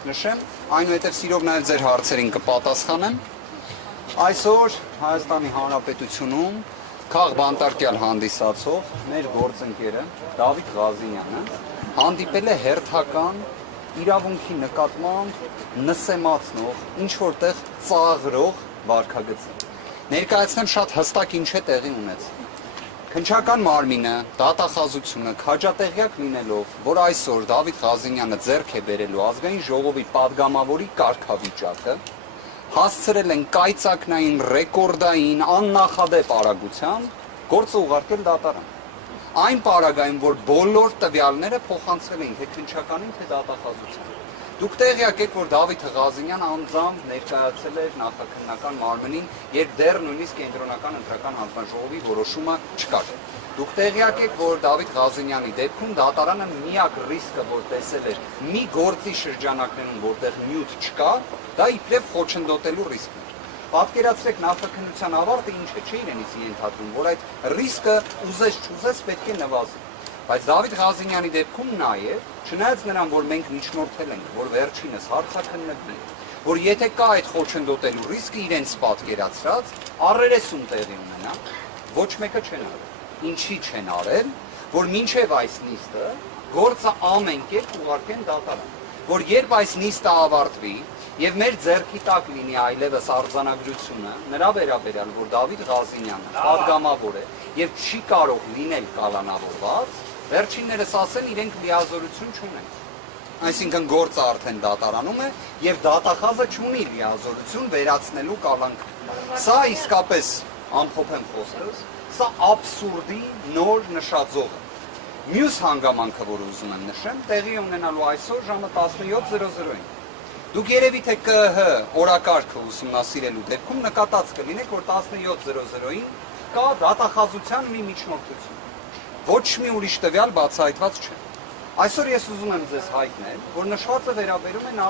օրենք նշեմ, այնուհետև սիրով նաև ձեր հարցերին կպատասխանեմ։ Այսօր Հայաստանի Հանրապետությունում քաղ բանտարկյալ հանդիսացող մեր գործընկերը Դավիթ Ղազինյանը հանդիպել է հերթական իրավունքի նկատմամբ նսեմացնող, ինչ-որտեղ ծաղրող վարքագծի։ Ներկայացնեմ շատ հստակ ինչ է տեղի ունեցել։ Քննչական մարմինը, դատախազությունը քաջատեղյակ լինելով, որ այսօր Դավիթ Ղազինյանը ձեռք է բերելու ազգային ժողովի падգամավորի կարգավիճակը, հասցրել են կայծակնային, ռեկորդային, աննախադեպ արագությամբ գործը ուղարկել դատարան։ Այն պարագայում, որ բոլոր տվյալները փոխանցվել են թե քննչականին, թե դատախազությանը։ Դուք տեղյակ եք, որ Դավիթ Ղազինյանը անձամբ ներկայացել էր նախաքննական մարմնին, երբ դեռ նույնիսկ կենտրոնական ընտրական հանձնաժողովի որոշումը չկար։ Դուք տեղյակ եք, որ Դավիթ Ղազինյանի դեպքում դատարանը միակ ռիսկը, որ տեսել էր մի գործի շրջանակներում, որտեղ նյութ չկա, դա իբրև խոչընդոտելու ռիսկն էր։ Պատկերացրեք նախաքննության ավարտը ինչ է, չէ իրենից ենթադրում, որ այդ ռիսկը ուզես-չուզես պետք է նվազի։ Բայց Դավիթ Ղազինյանի դեպքում նաև, չնայած նրան, որ մենք միջնորդել ենք, որ վերջինս հարցաքննվի, որ եթե կա այդ խոչընդոտելու ռիսկը իրենց պատկերացրած, առերեսում տեղի ունենա, ոչ մեկը չեն արել։ Ինչի չեն արել, որ մինչև այս նիստը գործը ամեն կերպ ուղարկեն դատարան, որ երբ այս նիստը ավարտվի եւ մեր ձեռքի տակ լինի այլևս արձանագրությունը նրա վերաբերյալ, որ Դավիթ Ղազինյանը падգամավոր է եւ չի կարող լինել կալանավորված, վերջիններս ասեն իրենք լիազորություն չունեն։ Այսինքն գործը արդեն դատարանում է եւ դատախազը չունի լիազորություն վերացնելու կալանք։ Սա իսկապես ամփոփեմ խոսքս, սա աբսուրդի նոր նշաձող է։ Մյուս հանգամանքը, որ ուզում եմ նշեմ, տեղի ունենալու այսօր ժամը 17:00-ին։ Դուք երևի թե ԿՀ օրակարգը ուսումնասիրելու դեպքում նկատած կլինեք, որ 17:00-ին կա դատախազության մի միջնորդություն։ Ոչ մի ուրիշ տվյալ բացահայտված չէ։ Այսօր ես ուզում եմ ձեզ հայտնել, որ նշվածը վերաբերում է